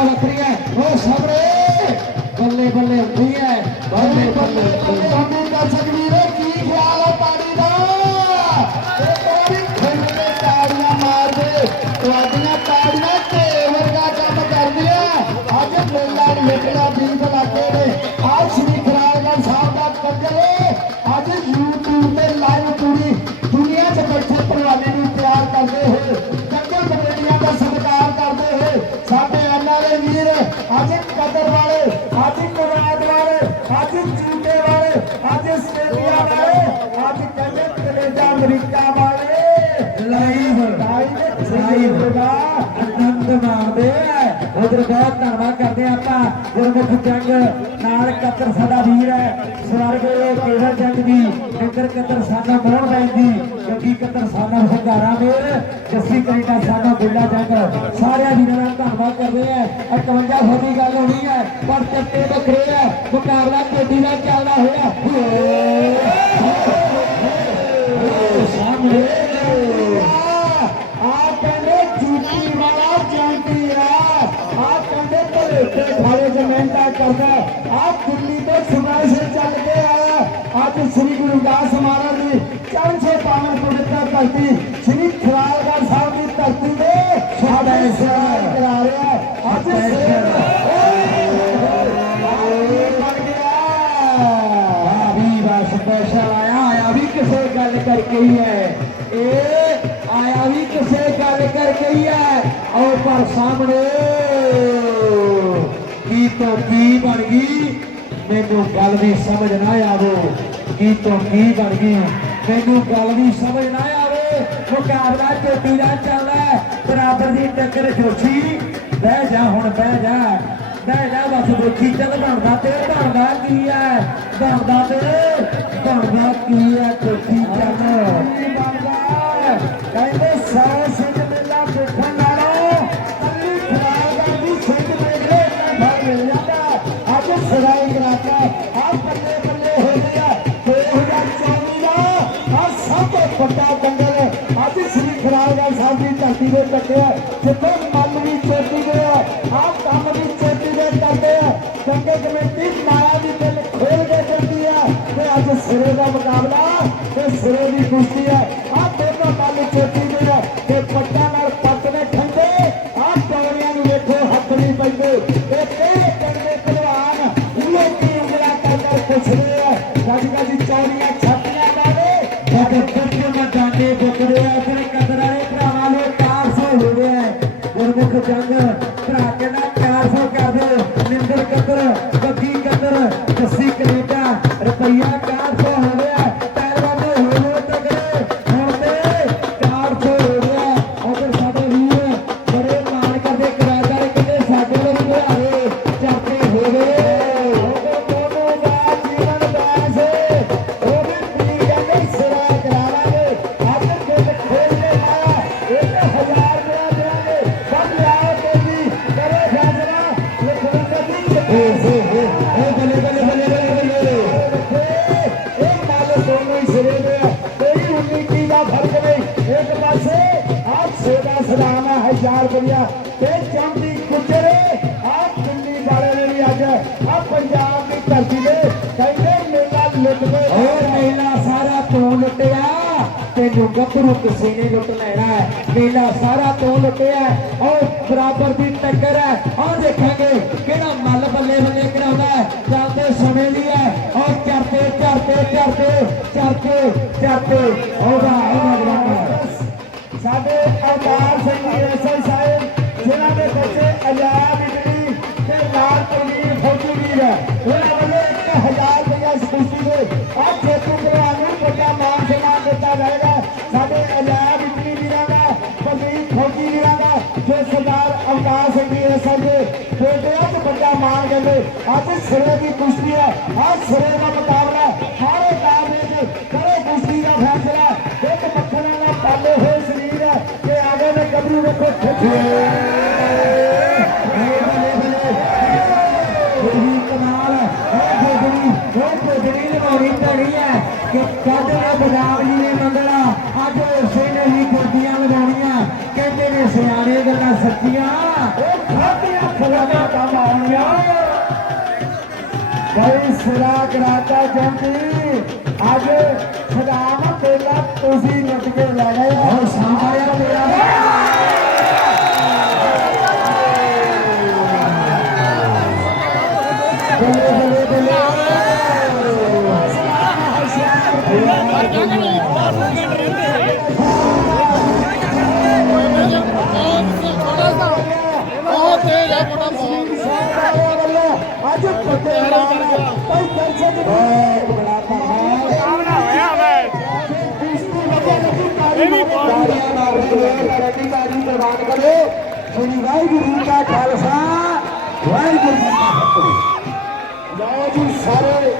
ਰੌਣਕਾਂ ਵੱਖਰੀਆਂ ਉਹ ਸਾਹਮਣੇ। ਬੱਲੇ ਬੱਲੇ ਹੁੰਦੀ ਹੈ। ਬੱਲੇ ਬੱਲੇ ਬੱਲੇ ਹੁੰਦੀ ਦਰਸ਼ਕ ਕੀ ਖਿਆਲ ਹੈ ਪਾਣੀ ਦਾ? ਇਹ ਕੋਈ ਖੁੱਲ ਤਾੜੀਆਂ ਮਾਰਦੇ। ਤੁਹਾਡੀਆਂ ਤਾੜੀਆਂ ਤੇ ਵਰਗਾ ਕੰਮ ਕਰਦੀਆਂ। ਅੱਜ ਮੇਲਾ ਨਿਕਲਾ ਦੀਪ ਲਾਗੇ ਨੇ। ਆ ਸ਼੍ਰੀ ਖਰਾਲਗੜ੍ਹ ਸਾਹਿਬ ਦਾ ਕੰਜਰੇ ਅੱਜ YouTube ਤੇ ਲਾਈਵ ਪੂਰੀ ਅੱਜ ਵਾਲੇ ਅੱਜ ਆਸਟ੍ਰੇਲੀਆ ਵਾਲੇ ਅੱਜ ਕਹਿੰਦੇ ਕੈਨੇਡਾ ਅਮਰੀਕਾ ਵਾਲੇ। Live live live. ਆਨੰਦ ਮਾਣਦੇ ਆ। ਉਧਰ ਬਹੁਤ ਧੰਨਵਾਦ ਕਰਦੇ ਆ ਆਪਾਂ ਗੁਰਮੁਖ ਜੰਗ ਨਾਲ ਕਤਰ ਸਾਡਾ ਵੀਰ ਹੈ ਸਵਰਗੇ ਕੇਵਲ ਜੰਗ ਨਗਰ ਕਤਰ ਸਾਡਾ ਮੋਹਨ ਬਾਈ ਜੀ ਜੱਗੀ ਕਤਰ ਸਾਡਾ ਹੰਗਾਰਾ ਮੇਰ ਜੱਸੀ ਕੈਨੇਡਾ ਸਾਡਾ ਬੁੱਲਾ ਜੰਗ। ਸਾਰਿਆਂ ਵੀਰਾਂ ਦਾ ਧੰਨਵਾਦ ਕਰਦੇ ਆ। 51 ਦੀ ਗੱਲ ਹੋਣੀ ਹੈ ਪਰ ਚੱਟੇ ਵੱਖਰੇ ਆ। ਪਵਿੱਤਰ ਧਰਤੀ ਸ੍ਰੀ ਖਰਾਲਗੜ੍ਹ ਸਾਹਿਬ ਦੀ ਧਰਤੀ ਤੇ ਸਾਡਾ ਇਸਰਾਰ ਕਰਾ ਰਿਹਾ ਅੱਜ ਸੇਵ ਬਣ ਗਿਆ ਆ ਵੀ ਬਸ ਸਪੈਸ਼ਲ ਆਇਆ ਆਇਆ ਵੀ ਕਿਸੇ ਗੱਲ ਕਰਕੇ ਹੀ ਹੈ ਇਹ ਆਇਆ ਵੀ ਕਿਸੇ ਗੱਲ ਕਰਕੇ ਹੀ ਹੈ ਔਰ ਪਰ ਸਾਹਮਣੇ ਕੀ ਤੋਂ ਕੀ ਬਣ ਗਈ ਮੈਨੂੰ ਗੱਲ ਦੀ ਸਮਝ ਨਾ ਆਵੋ ਕੀ ਤੋਂ ਕੀ ਬਣ ਗਈ ਮੈਨੂੰ ਗੱਲ ਦੀ ਸਮਝ ਨਾ ਆਵੇ ਮੁਕਾਬਲਾ ਚੋਟੀ ਦਾ ਚੱਲਦਾ ਬਰਾਬਰ ਦੀ ਟੱਕਰ ਜੋਸ਼ੀ। ਬਹਿ ਜਾ ਹੁਣ, ਬਹਿ ਜਾ। ਬਹਿ ਜਾ ਬਸ ਦੇਖੀ ਚੱਲ ਬਣਦਾ ਤੇ ਬਣਦਾ ਕੀ ਹੈ? ਬਣਦਾ ਤੇ ਬਣਦਾ ਕੀ ਹੈ? ਦੇਖੀ ਚੱਲ। ਸਾਹਿਬ ਦੇ ਕੱਟਿਆ ਜਿੱਥੇ ਮੱਲ ਵੀ ਚੋਟੀ ਦੇ ਆ ਆਹ ਕੰਮ ਵੀ ਚੋਟੀ ਦੇ ਕਰਦੇ ਆ ਚੰਗੇ ਕਮੇਟੀ ਮਾਇਆ ਦੀ ਦਿਲ ਖੋਲ ਕੇ ਦਿੰਦੀ ਆ ਤੇ ਅੱਜ ਸਿਰੇ ਦਾ ਮੁਕਾਬਲਾ, ਤੇ ਸਿਰੇ ਦੀ ਕੁਸ਼ਤੀ ਆ ਆਹ ਦੋਨੋਂ ਮੱਲ ਚੋਟੀ ਦੇ ਤੇ ਪੱਟਾ ਗੁਰਮੁਖ ਨਹੀਂ ਇੱਕ ਪਾਸੇ ਆ ਸੇਵਾ ਸਲਾਮਾ ਹਜ਼ਾਰ ਰੁਪਇਆ ਤੇ ਚੰਦੀ ਕੁਚਰੇ ਆ ਦਿੱਲੀ ਵਾਲੇ ਨੇ ਵੀ ਅੱਜ ਆ ਪੰਜਾਬ ਦੀ ਧਰਤੀ ਤੇ ਕਹਿੰਦੇ ਮੇਲਾ ਲੁੱਟ ਗਏ ਹੋਰ ਮੇਲਾ ਸਾਰਾ ਤੋਂ ਲੁੱਟਿਆ? ਤੈਨੂੰ ਗੱਭਰੂ ਕਿਸੇ ਨੇ ਲੁੱਟ ਲੈਣਾ ਹੈ। ਮੇਲਾ ਸਾਰਾ ਤੋਂ ਲੁੱਟਿਆ? ਔਰ ਬਰਾਬਰ ਦੀ ਟੱਕਰ ਹੈ। ਔਰ ਦੇਖਾਂਗੇ ਕਿਹੜਾ ਮੱਲ ਬੱਲੇ ਬੱਲੇ ਕਰਾਉਂਦਾ ਹੈ। ਚੱਲਦੇ ਸਮੇਂ ਦੀ ਹੈ। ਔਰ ਚਰਤੇ ਚਰਤੇ ਚਰਤੇ ਚਰਤੇ ਚਰਤੇ ਉਹਦਾ ਸਿਰੇ ਦੀ ਕੁਸ਼ਤੀ ਹੈ। ਆ ਸਿਰੇ ਦਾ ਮੁਕਾਬਲਾ ਹਰ ਕਾਬਲੇ ਚ ਕਰੋ ਕੁਸ਼ਤੀ ਦਾ ਫੈਸਲਾ। ਇੱਕ ਮੱਖਣਾ ਦਾ ਪਾਲੇ ਹੋਏ ਸਰੀਰ ਹੈ ਤੇ ਆਗੇ ਦੇ ਗੱਭਰੂ ਵੇਖੋ ਖਿੱਚੇ ਉਹ ਗੋਦੜੀ ਕਿ ਕੱਢ ਨਾ ਜੀ ਨੇ ਮੰਗਣਾ। ਅੱਜ ਉਸੇ ਨੇ ਹੀ ਗੋਦੀਆਂ ਲਗਾਉਣੀਆਂ। ਕਹਿੰਦੇ ਨੇ ਸਿਆਣੇ ਗੱਲਾਂ ਸੱਚੀਆਂ। ਸਿਰਾ ਕਰਾਤਾ ਜੰਤੀ ਅੱਜ ਖਦਾਮ ਤੇਲਾ ਤੁਸੀਂ ਲੁੱਟ ਕੇ ਲੈ ਗਏ। ਰੈਡੀ ਬਾਜੀ ਪ੍ਰਵਾਨ ਕਰੋ। ਸ੍ਰੀ ਵਾਹਿਗੁਰੂ ਦਾ ਖਾਲਸਾ, ਵਾਹਿਗੁਰੂ ਜੀ ਕੀ ਫਤਿਹ। ਲਓ ਜੀ ਸਾਰੇ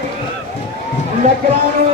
ਨਗਰਾਂ ਨੂੰ